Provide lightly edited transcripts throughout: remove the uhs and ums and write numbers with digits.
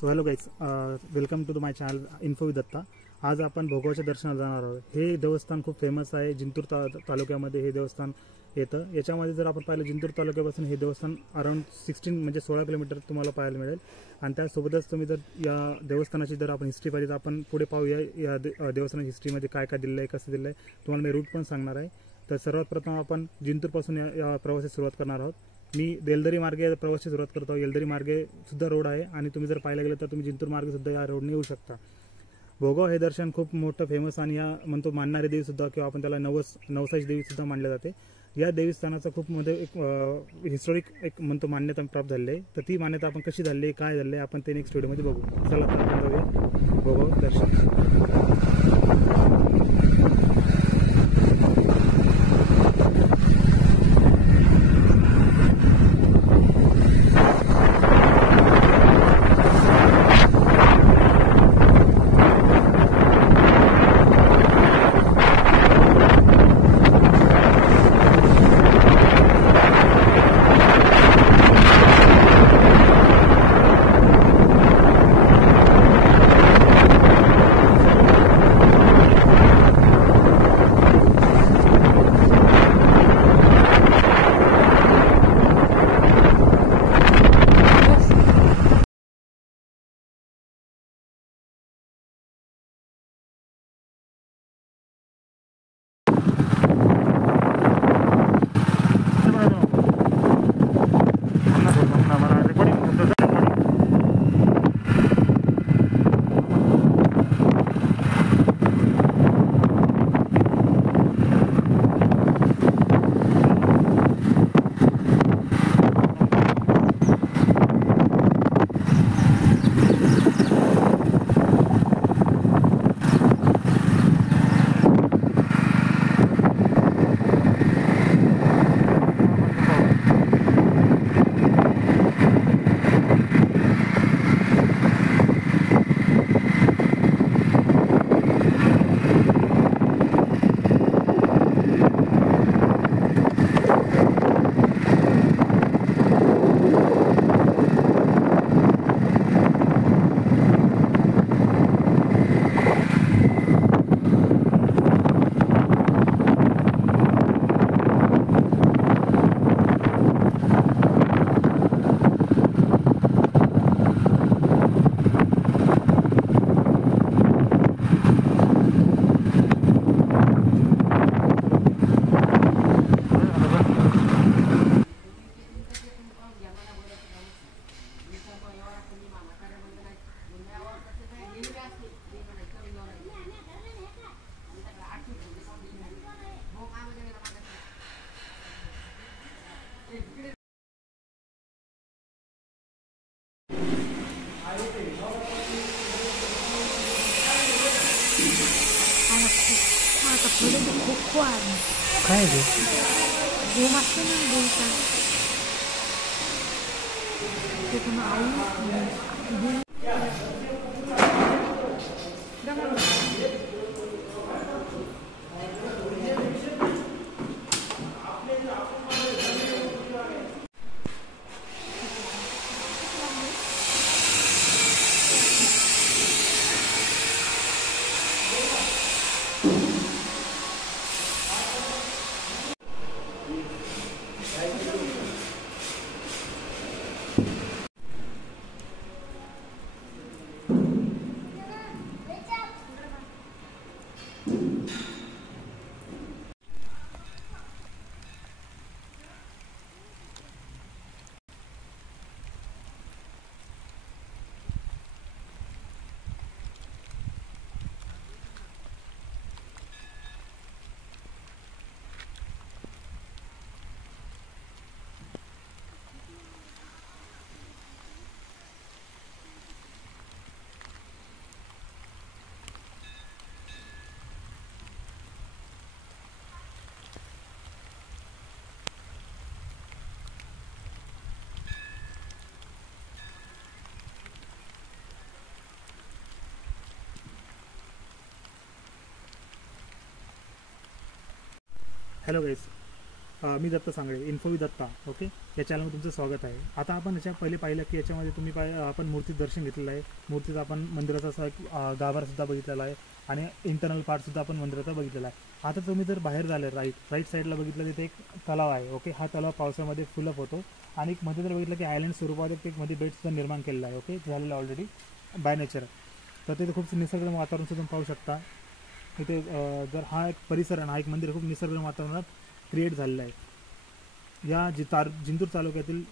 So hello guys, welcome to my channel info with Datta. आज आपण भोगावच्या दर्शनाला जाणार आहोत. हे देवस्थान खूप फेमस आहे. जिंतूर तालुक्यामध्ये हे देवस्थान येतं. याच्यामध्ये जर आपण पाहिलं जिंतूर तालुक्यापासून हे देवस्थान अराउंड 16 किलोमीटर तुम्हाला पाहायला मिळेल. आणि त्यासोबतच तुम्ही जर या देवस्थानाची जर आपण हिस्ट्री पाहिजे तर आपण पुढे पाहूया या देवस्थानाची हिस्ट्रीमध्ये काय काय दिलेलं आहे, कसं दिलं आहे, तुम्हाला मी रूट पण सांगणार आहे. तर सर्वात प्रथम आपण जिंतूरपासून या प्रवासाची सुरुवात करणार आहोत. मी देलदरी मार्गे प्रवासाची सुरुवात करतो. येलदरी मार्गे सुद्धा रोड आहे आणि तुम्ही जर पाहायला गेलं तर तुम्ही जिंतूर मार्गे सुद्धा या रोडने येऊ शकता. भोगाव हे दर्शन खूप मोठं फेमस आणि या म्हणतो मानणारी देवी सुद्धा किंवा आपण त्याला नवसाची देवी सुद्धा मानले जाते. या देवस्थानाचा खूप मध्ये एक हिस्टॉरिक एक म्हणतो मान्यता प्राप्त झाली आहे. तर ती मान्यता आपण कशी झाली, काय झाले, आपण ते नेक्स्ट व्हिडिओमध्ये बघू. चला तर आपण जाऊया भोगाव दर्शन. काय आहे ते मागचं ना बोलता ते पण आई हॅलो गाईज, मी Datta Sangle, info with Datta. Okay, या चॅनलमध्ये तुमचं स्वागत आहे. आता आपण याच्या पहिले पाहिलं की याच्यामध्ये तुम्ही आपण मूर्तीत दर्शन घेतलेलं आहे. मूर्तीचा आपण मंदिराचा असा एक गाभारासुद्धा बघितलेला आहे आणि इंटरनल पार्टसुद्धा आपण मंदिराचा बघितलेला आहे. आता तुम्ही जर बाहेर झाले राईट साईडला बघितलं तिथे एक तलाव आहे. ओके, हा तलाव पावसामध्ये फुलअप होतो आणि एक मध्ये जर बघितलं की आयलंड स्वरूपात एक मध्ये बेटसुद्धा निर्माण केलेला आहे. ओके, झालेलं ऑलरेडी बाय नेचर. तर तिथे खूप निसर्ग वातावरणसुद्धा पाहू शकता. इथे जर हा एक परिसर आहे, हा एक मंदिर खूप निसर्ग वातावरणात क्रिएट झालेलं आहे. या जिंतूर तालुक्यातील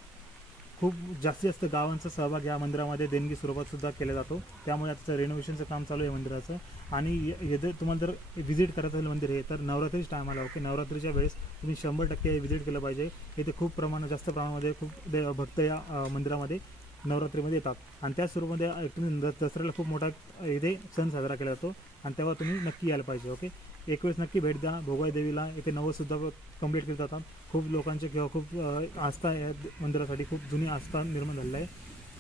खूप जास्तीत जास्त गावांचा सहभाग या मंदिरामध्ये देणगी स्वरूपात सुद्धा केला जातो. त्यामुळे आता रेनोव्हेशनचं काम चालू आहे मंदिराचं. आणि जर तुम्हाला जर व्हिजिट करायचं असेल मंदिर हे, तर नवरात्रीच टायमाला. ओके, नवरात्रीच्या वेळेस तुम्ही 100% व्हिजिट केलं पाहिजे. इथे खूप जास्त प्रमाणामध्ये खूप भक्त या मंदिरामध्ये नवरात्रीमध्ये येतात आणि त्या स्वरूपामध्ये तुम्ही दसऱ्याला खूप मोठा इथे सण साजरा केला जातो आणि तेव्हा तुम्ही नक्की यायला पाहिजे. ओके, एक वेळेस नक्की भेट द्या. भोगाई देवीला इथे नवससुद्धा कंप्लीट केले जातात. खूप लोकांचे किंवा खूप आस्था या मंदिरासाठी खूप जुनी आस्था निर्माण झालेली आहे.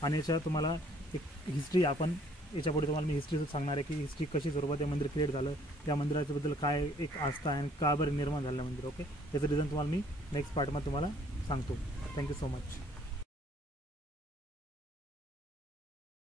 आणि याच्या तुम्हाला एक हिस्ट्री आपण याच्यापुढे तुम्हाला मी हिस्ट्री सांगणार आहे की हिस्ट्री कशी स्वरूपात हे मंदिर क्रिएट झालं, या मंदिराच्याबद्दल काय एक आस्था आहे आणि का बरं निर्माण झालं मंदिर. ओके, याचं रिझन तुम्हाला मी नेक्स्ट पार्टमध्ये तुम्हाला सांगतो. Thank you so much.